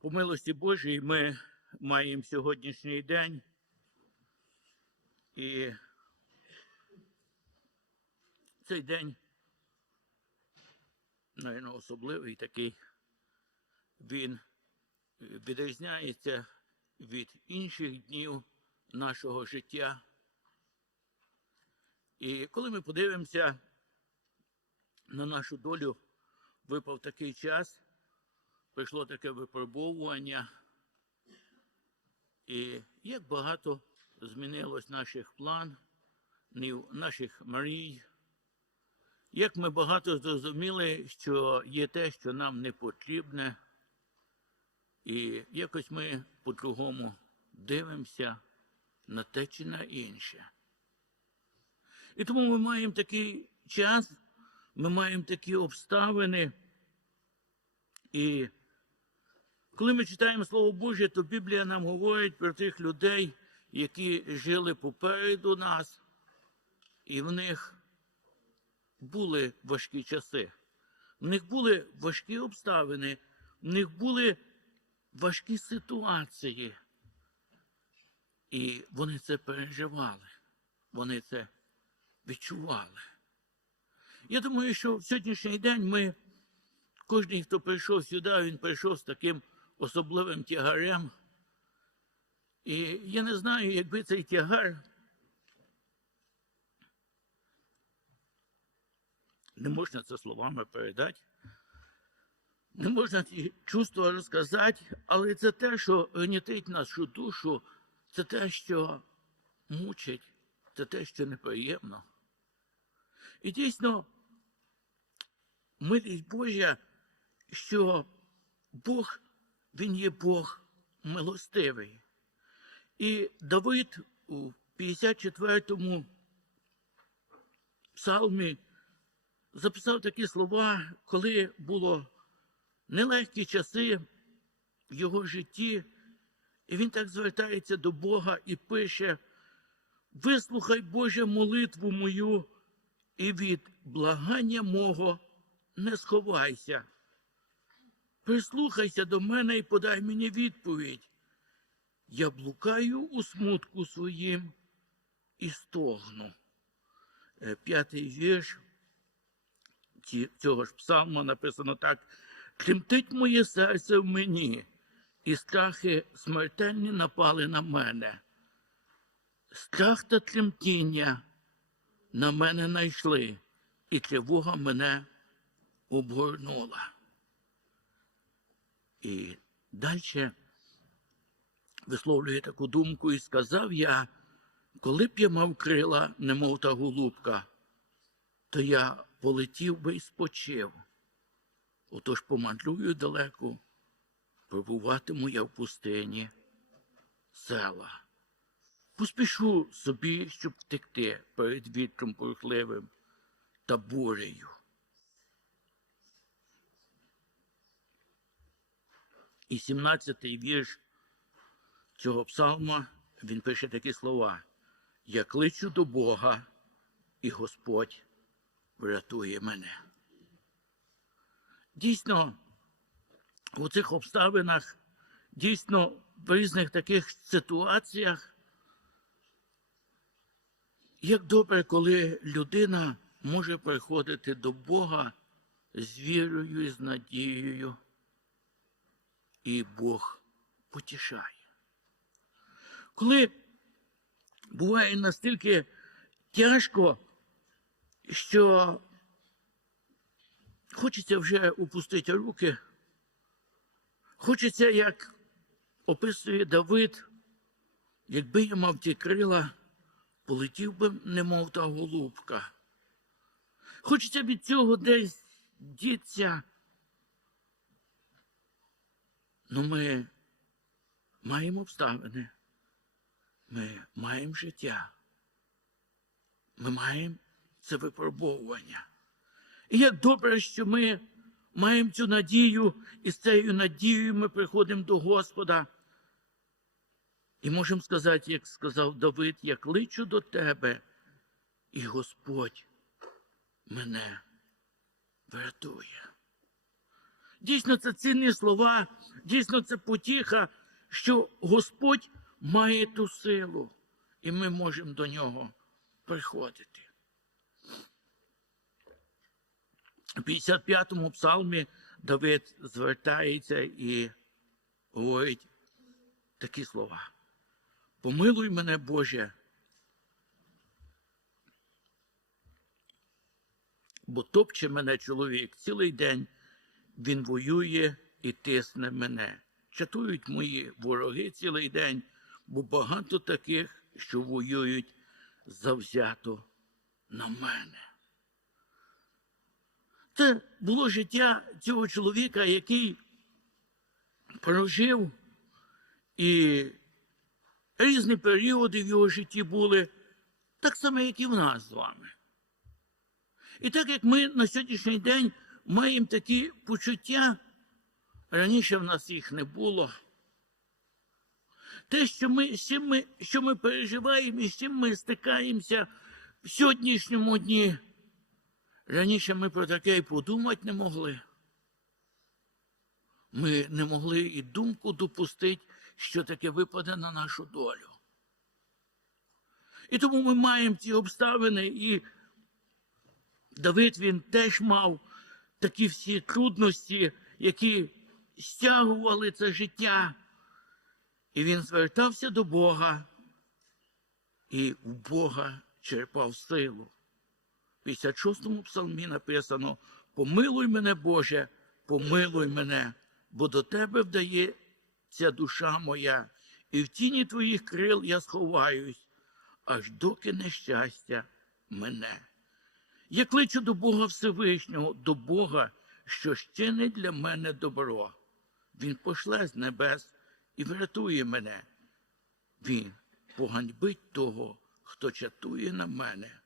По милості Божій ми маємо сьогоднішній день і цей день, навіть, особливий такий, він відрізняється від інших днів нашого життя. І коли ми подивимося на нашу долю, випав такий час, прийшло таке випробовування, і як багато змінилось наших план, наших мрій, як ми багато зрозуміли, що є те, що нам не потрібне, і якось ми по-другому дивимося на те чи на інше. І тому ми маємо такий час, ми маємо такі обставини. І коли ми читаємо Слово Боже, то Біблія нам говорить про тих людей, які жили попереду нас, і в них були важкі часи. В них були важкі обставини, в них були важкі ситуації. І вони це переживали, вони це відчували. Я думаю, що в сьогоднішній день ми, кожен, хто прийшов сюди, він прийшов з таким особливим тягарем. І я не знаю, якби цей тягар не можна це словами передати, не можна ці чувства розказати, але це те, що гнітить нашу душу, це те, що мучить, це те, що неприємно. І дійсно, милість Божа, що Бог, Він є Бог милостивий. І Давид у 54-му псалмі записав такі слова, коли було нелегкі часи в його житті, і він так звертається до Бога і пише: Вислухай Боже молитву мою, і від благання мого не сховайся. Прислухайся до мене і подай мені відповідь. Я блукаю у смутку своїм і стогну. Е, П'ятий вірш цього ж псалма написано так: Тремтить моє серце в мені, і страхи смертельні напали на мене. Страх та тремтіння на мене найшли, і тривога мене обгорнула. І далі висловлює таку думку, і сказав я, коли б я мав крила, немов та голубка, то я полетів би і спочив. Отож помандрую далеко, пробуватиму я в пустині села. Поспішу собі, щоб втекти перед вітром порухливим та бурею. І 17-й вірш цього псалма він пише такі слова: Я кличу до Бога, і Господь врятує мене. Дійсно, у цих обставинах, дійсно, в різних таких ситуаціях, як добре, коли людина може приходити до Бога з вірою і з надією, і Бог потішає. Коли буває настільки тяжко, що хочеться вже опустити руки, хочеться, як описує Давид, якби я мав ті крила, полетів би, немов та голубка. Хочеться від цього десь діться. Ну ми маємо обставини, ми маємо життя, ми маємо це випробовування. І як добре, що ми маємо цю надію, і з цією надією ми приходимо до Господа. І можемо сказати, як сказав Давид, я кличу до тебе, і Господь мене врятує. Дійсно, це цінні слова, дійсно, це потіха, що Господь має ту силу, і ми можемо до нього приходити. У 55-му псалмі Давид звертається і говорить такі слова. Помилуй мене, Боже, бо топче мене чоловік цілий день, він воює і тисне мене. Чатують мої вороги цілий день, бо багато таких, що воюють завзято на мене. Це було життя цього чоловіка, який прожив і різні періоди в його житті були, так само, як і в нас з вами. І так як ми на сьогоднішній день маємо такі почуття, раніше в нас їх не було. Те, що ми, чим ми, що ми переживаємо і з чим ми стикаємося в сьогоднішньому дні, раніше ми про таке і подумати не могли. Ми не могли і думку допустити, що таке випаде на нашу долю. І тому ми маємо ці обставини, і Давид він теж мав такі всі трудності, які стягували це життя. І він звертався до Бога, і у Бога черпав силу. В 56-му псалмі написано: Помилуй мене, Боже, помилуй мене, бо до тебе вдається душа моя, і в тіні твоїх крил я сховаюсь, аж доки нещастя мене. Я кличу до Бога Всевишнього, до Бога, що щинить для мене добро. Він пошле з небес і врятує мене. Він поганьбить того, хто чатує на мене.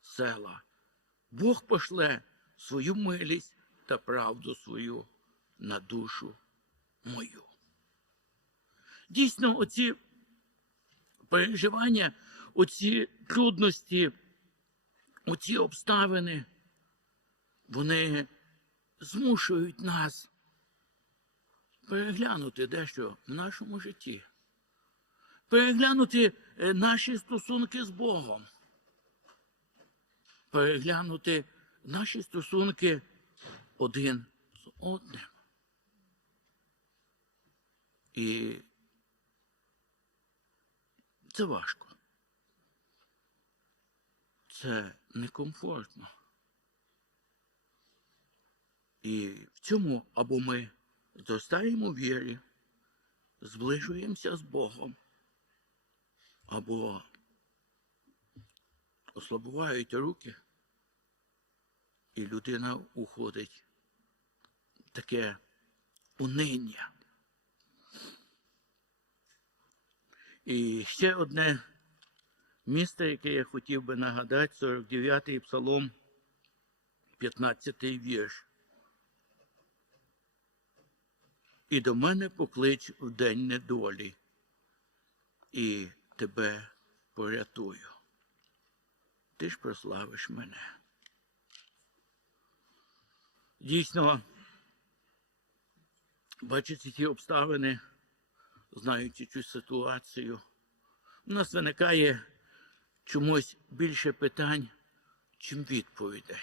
Села. Бог пошле свою милість та правду свою на душу мою. Дійсно, оці переживання, оці трудності, оці обставини, вони змушують нас переглянути дещо в нашому житті, переглянути е, наші стосунки з Богом, переглянути наші стосунки один з одним. І це важко. Це некомфортно. І в цьому або ми зростаємо в вірі, зближуємося з Богом, або ослабувають руки, і людина уходить в таке униння. І ще одне місце, яке я хотів би нагадати, 49-й псалом, 15-й вірш. І до мене поклич в день недолі, і тебе порятую. Ти ж прославиш мене. Дійсно, бачите ті обставини, знаючи цю ситуацію, у нас виникає чомусь більше питань, чим відповідей.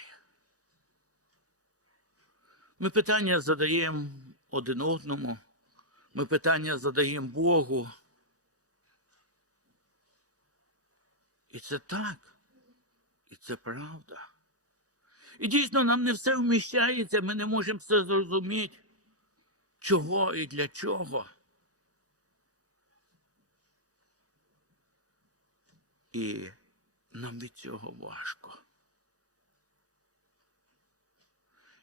Ми питання задаємо один одному, ми питання задаємо Богу. І це так, і це правда. І дійсно нам не все вміщається, ми не можемо все зрозуміти, чого і для чого. І нам від цього важко.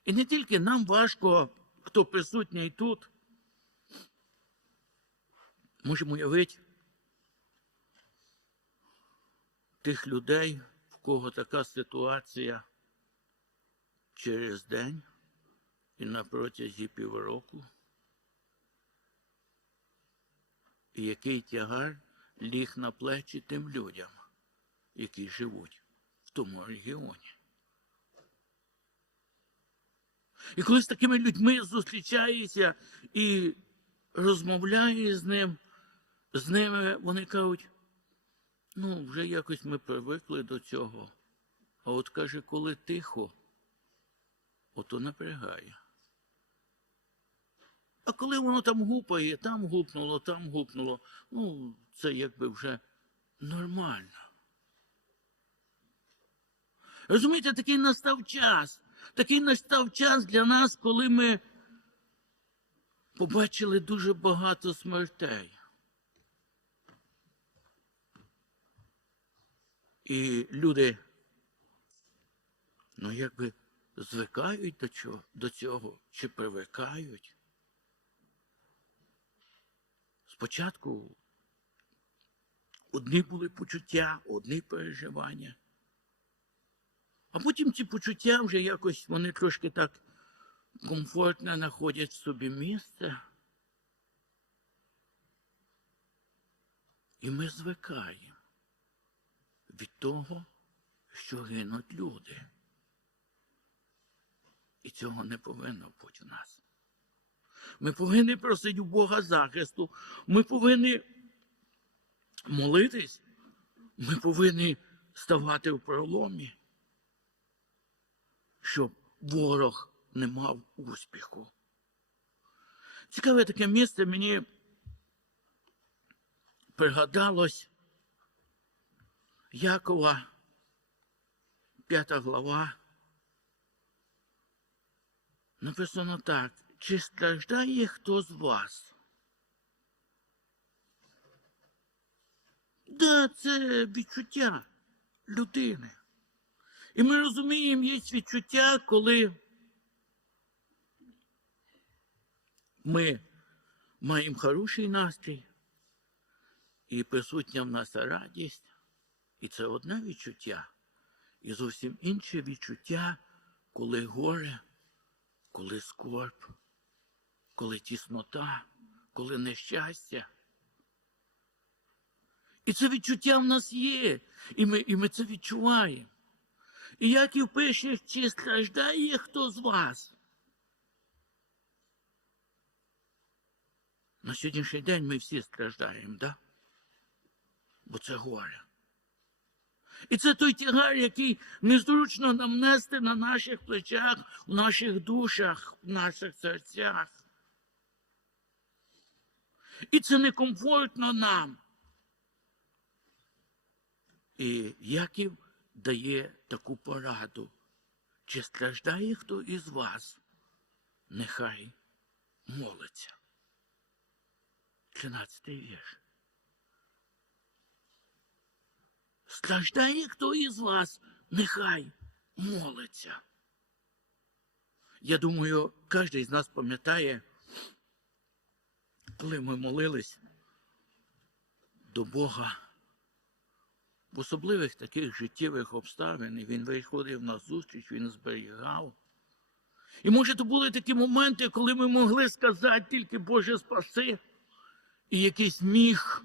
І не тільки нам важко, хто присутній тут, можемо уявити тих людей, в кого така ситуація через день і на протязі півроку, і який тягар ліг на плечі тим людям, які живуть в тому регіоні. І коли з такими людьми зустрічаєшся і розмовляєш з ним, з ними, вони кажуть, ну, вже якось ми привикли до цього. А от каже, коли тихо, ото напрягає. А коли воно там гупає, там гупнуло, там гупнуло, ну, це якби вже нормально. Розумієте, такий настав час. Такий настав час для нас, коли ми побачили дуже багато смертей. І люди, ну якби звикають до чого, до цього чи привикають. Спочатку одні були почуття, одні переживання. А потім ці почуття вже якось вони трошки так комфортно знаходять собі місце. І ми звикаємо від того, що гинуть люди. І цього не повинно бути у нас. Ми повинні просити у Бога захисту. Ми повинні молитись. Ми повинні ставати в проломі, щоб ворог не мав успіху. Цікаве таке місце мені пригадалось Якова, п'ята глава. Написано так. Чи страждає хто з вас? Да, це відчуття людини. І ми розуміємо, є відчуття, коли ми маємо хороший настрій, і присутня в нас радість, і це одне відчуття, і зовсім інше відчуття, коли горе, коли скорб, коли тіснота, коли нещастя. І це відчуття в нас є, і ми, і ми це відчуваємо. І Яків пише, чи страждає хто з вас? На сьогоднішній день ми всі страждаємо, да? Бо це горе. І це той тягар, який незручно нам нести на наших плечах, в наших душах, в наших серцях. І це некомфортно нам. І Яків дає таку пораду. Чи страждає хто із вас? Нехай молиться. 13 вірш. Страждає хто із вас, нехай молиться. Я думаю, кожен з нас пам'ятає, коли ми молились до Бога особливих таких життєвих обставин, він виходив на зустріч, він зберігав. І може, то були такі моменти, коли ми могли сказати тільки Боже спаси, і якийсь міг.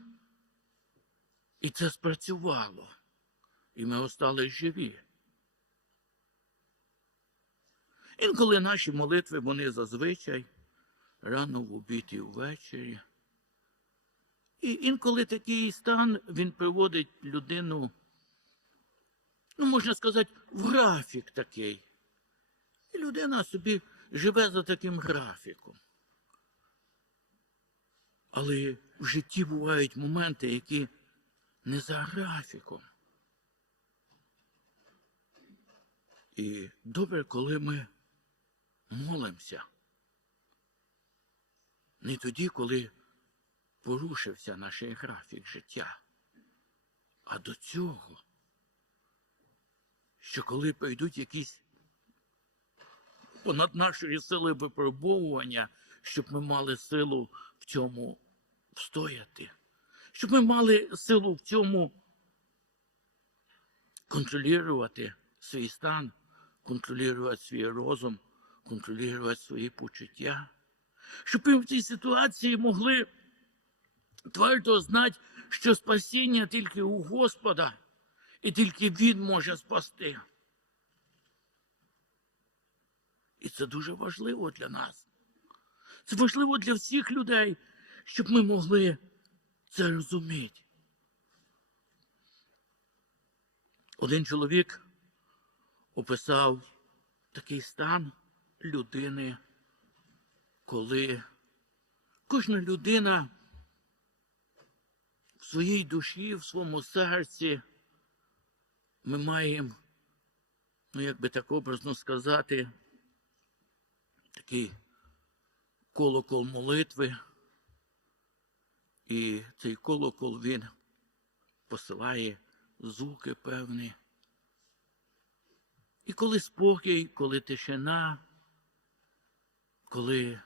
І це спрацювало. І ми остались живі. Інколи наші молитви, вони зазвичай рано в обід і ввечері. І інколи такий стан він приводить людину, ну, можна сказати, в графік такий. І людина собі живе за таким графіком. Але в житті бувають моменти, які не за графіком. І добре, коли ми молимося. Не тоді, коли порушився наш графік життя, а до цього, що коли прийдуть якісь понад нашої сили випробовування, щоб ми мали силу в цьому встояти, щоб ми мали силу в цьому контролювати свій стан, контролювати свій розум, контролювати свої почуття, щоб ми в цій ситуації могли твердо знати, що спасіння тільки у Господа, і тільки Він може спасти. І це дуже важливо для нас. Це важливо для всіх людей, щоб ми могли це розуміти. Один чоловік описав такий стан людини, коли кожна людина в своїй душі, в своєму серці ми маємо, ну як би так образно сказати, такий колокол молитви. І цей колокол він посилає звуки певні. І коли спокій, коли тишина, коли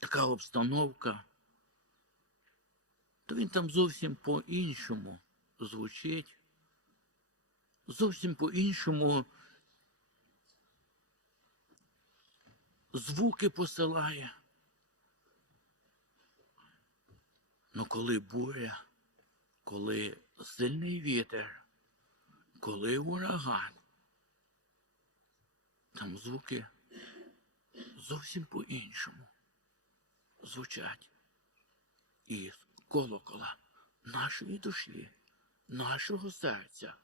така обстановка, то він там зовсім по-іншому звучить, зовсім по-іншому звуки посилає. Ну коли буря, коли сильний вітер, коли ураган, там звуки зовсім по-іншому звучать із колокола нашої душі, нашого серця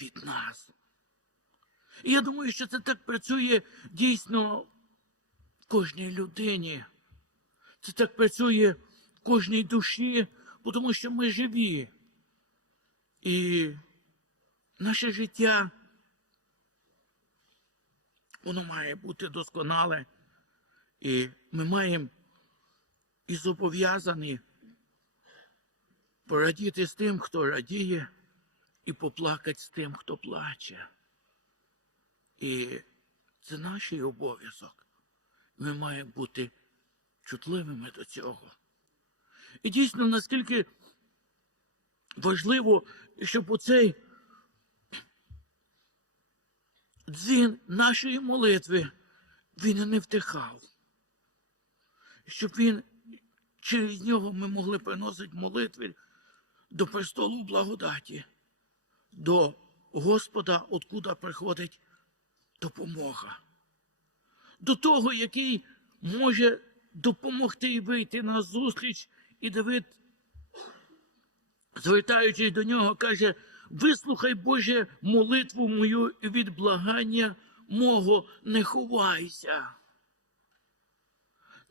від нас. І я думаю, що це так працює дійсно в кожній людині. Це так працює в кожній душі, тому що ми живі. І наше життя, воно має бути досконале. І ми маємо і зобов'язані порадіти з тим, хто радіє, і поплакати з тим, хто плаче. І це наш обов'язок. Ми маємо бути чутливими до цього. І дійсно, наскільки важливо, щоб оцей дзвін нашої молитви він не втихав, щоб він через нього ми могли приносити молитви до престолу благодаті, до Господа, откуда приходить допомога, до того, який може допомогти і вийти на зустріч, і Давид, звертаючись до нього, каже: вислухай, Боже, молитву мою і від благання мого не ховайся.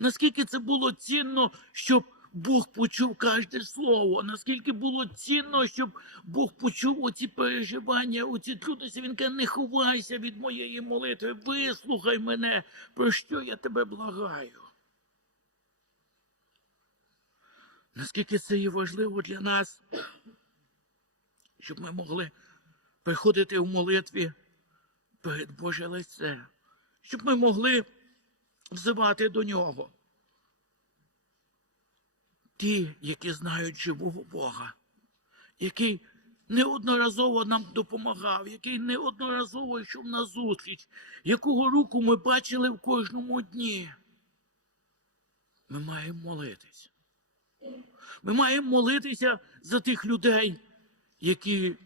Наскільки це було цінно, щоб Бог почув кожне слово, наскільки було цінно, щоб Бог почув оці переживання, оці трудності. Він каже, не ховайся від моєї молитви, вислухай мене, про що я тебе благаю. Наскільки це є важливо для нас, щоб ми могли приходити в молитві перед Боже лице, щоб ми могли взивати до нього. Ті, які знають живого Бога, який неодноразово нам допомагав, який неодноразово йшов на зустріч, якого руку ми бачили в кожному дні. Ми маємо молитись. Ми маємо молитися за тих людей, які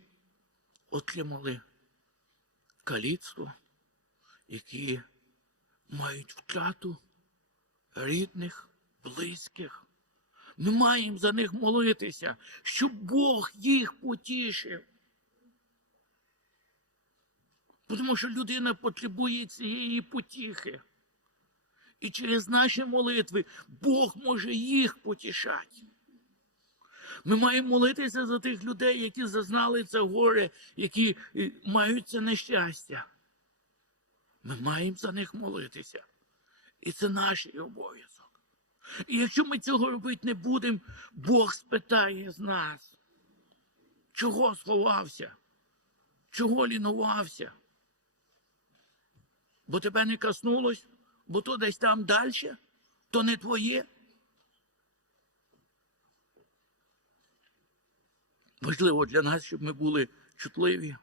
отримали каліцтво, які мають втрату рідних, близьких. Ми маємо за них молитися, щоб Бог їх потішив. Тому що людина потребує цієї потіхи. І через наші молитви Бог може їх потішати. Ми маємо молитися за тих людей, які зазнали це горе, які е, мають це нещастя. Ми маємо за них молитися. І це наш обов'язок. І якщо ми цього робити не будемо, Бог спитає з нас, чого сховався, чого лінувався? Бо тебе не коснулось, бо то десь там далі, то не твоє. Важливо для нас, щоб ми були чутливі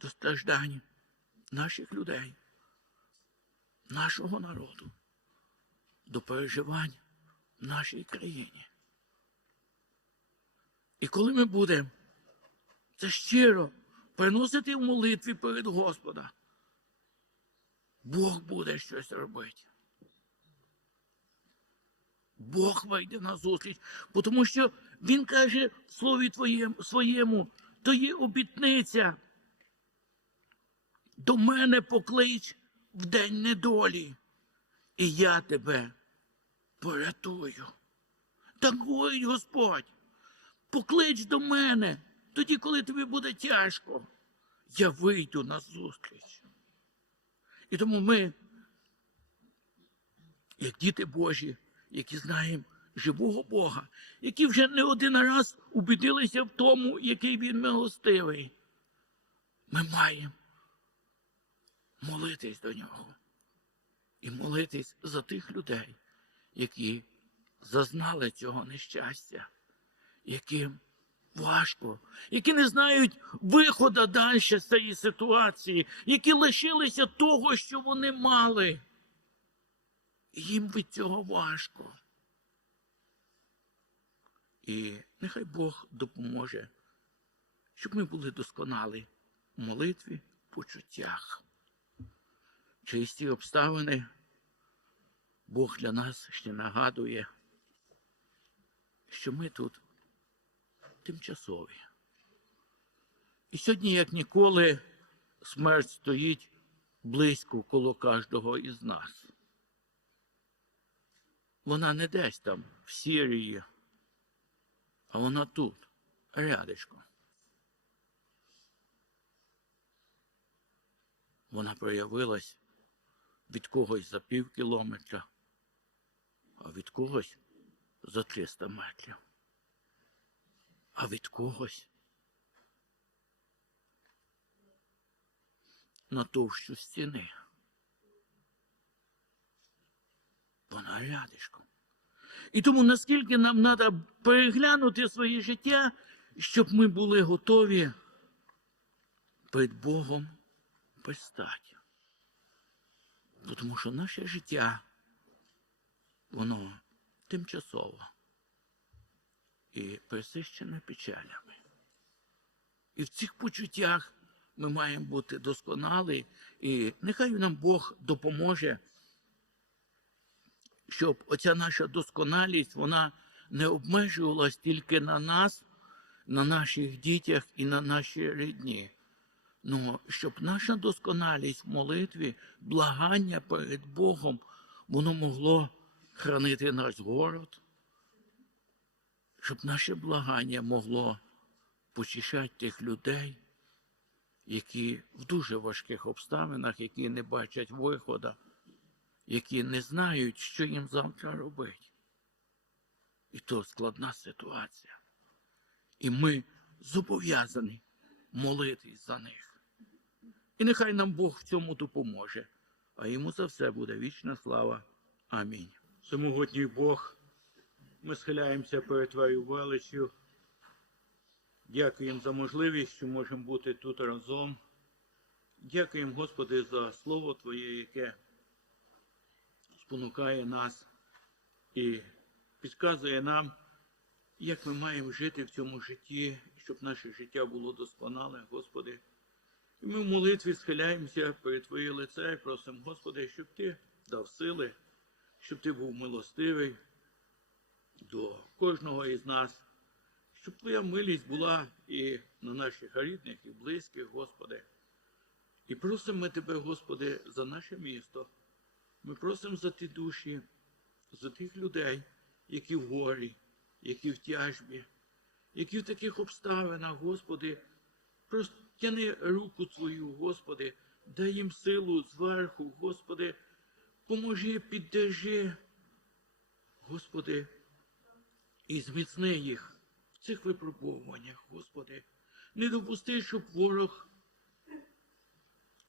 до страждань наших людей, нашого народу, до переживань в нашій країні. І коли ми будемо це щиро приносити в молитві перед Господа, Бог буде щось робити. Бог вийде на зустріч, тому що Він каже в слові твоєму, своєму, то є обітниця. До мене поклич в день недолі, і я тебе порятую. Так говорить Господь, поклич до мене, тоді, коли тобі буде тяжко, я вийду на зустріч. І тому ми, як діти Божі, які знаємо живого Бога, які вже не один раз убідилися в тому, який він милостивий, ми маємо молитись до нього і молитись за тих людей, які зазнали цього нещастя, яким важко, які не знають виходу далі з цієї ситуації, які лишилися того, що вони мали. Їм від цього важко. І нехай Бог допоможе, щоб ми були досконалі в молитві, в почуттях. Через обставини Бог для нас ще нагадує, що ми тут тимчасові. І сьогодні, як ніколи, смерть стоїть близько коло кожного із нас. Вона не десь там, в Сирії, а вона тут, рядишком. Вона проявилась від когось за пів кілометра, а від когось за 300 метрів, а від когось на товщу стіни. Вона рядишком. І тому наскільки нам треба переглянути своє життя, щоб ми були готові перед Богом постаті. Тому що наше життя, воно тимчасово і присищене печалями. І в цих почуттях ми маємо бути досконалі, і нехай нам Бог допоможе, щоб оця наша досконалість вона не обмежувалась тільки на нас, на наших дітях і на нашій рідні. Ну, щоб наша досконалість в молитві, благання перед Богом, воно могло хранити наш город, щоб наше благання могло почищати тих людей, які в дуже важких обставинах, які не бачать виходу, які не знають, що їм завтра робити. І то складна ситуація. І ми зобов'язані молитись за них. І нехай нам Бог в цьому допоможе, а йому за все буде вічна слава. Амінь. Всемогутній Бог, ми схиляємося перед Твоєю величчю. Дякуємо за можливість, що можемо бути тут разом. Дякуємо, Господи, за Слово Твоє, яке спонукає нас і підказує нам, як ми маємо жити в цьому житті, щоб наше життя було досконале, Господи. І ми в молитві схиляємося перед Твоє лице і просимо, Господи, щоб Ти дав сили, щоб Ти був милостивий до кожного із нас, щоб Твоя милість була і на наших рідних, і близьких, Господи. І просимо ми Тебе, Господи, за наше місто. Ми просимо за ті душі, за тих людей, які в горі, які в тяжбі, які в таких обставинах, Господи, просто тяни руку Твою, Господи, дай їм силу зверху, Господи, поможи, піддержи, Господи, і зміцни їх в цих випробуваннях, Господи. Не допусти, щоб ворог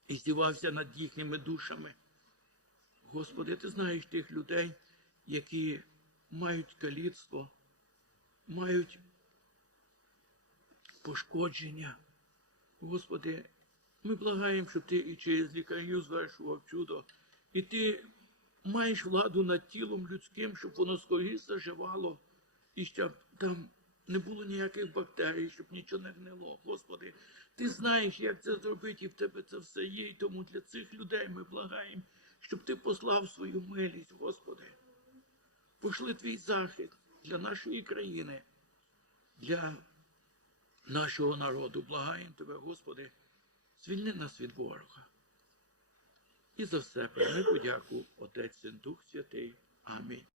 іздівався над їхніми душами. Господи, ти знаєш тих людей, які мають каліцтво, мають пошкодження. Господи, ми благаємо, щоб ти і через лікарю звершував чудо, і ти маєш владу над тілом людським, щоб воно скоріше заживало, і щоб там не було ніяких бактерій, щоб нічого не гнило. Господи, ти знаєш, як це зробити, і в тебе це все є. І тому для цих людей ми благаємо, щоб ти послав свою милість, Господи. Пошли твій захист для нашої країни, для нашого народу. Благаємо тебе, Господи, звільни нас від ворога. І за все прийми подяку, Отець Син Дух Святий. Амінь.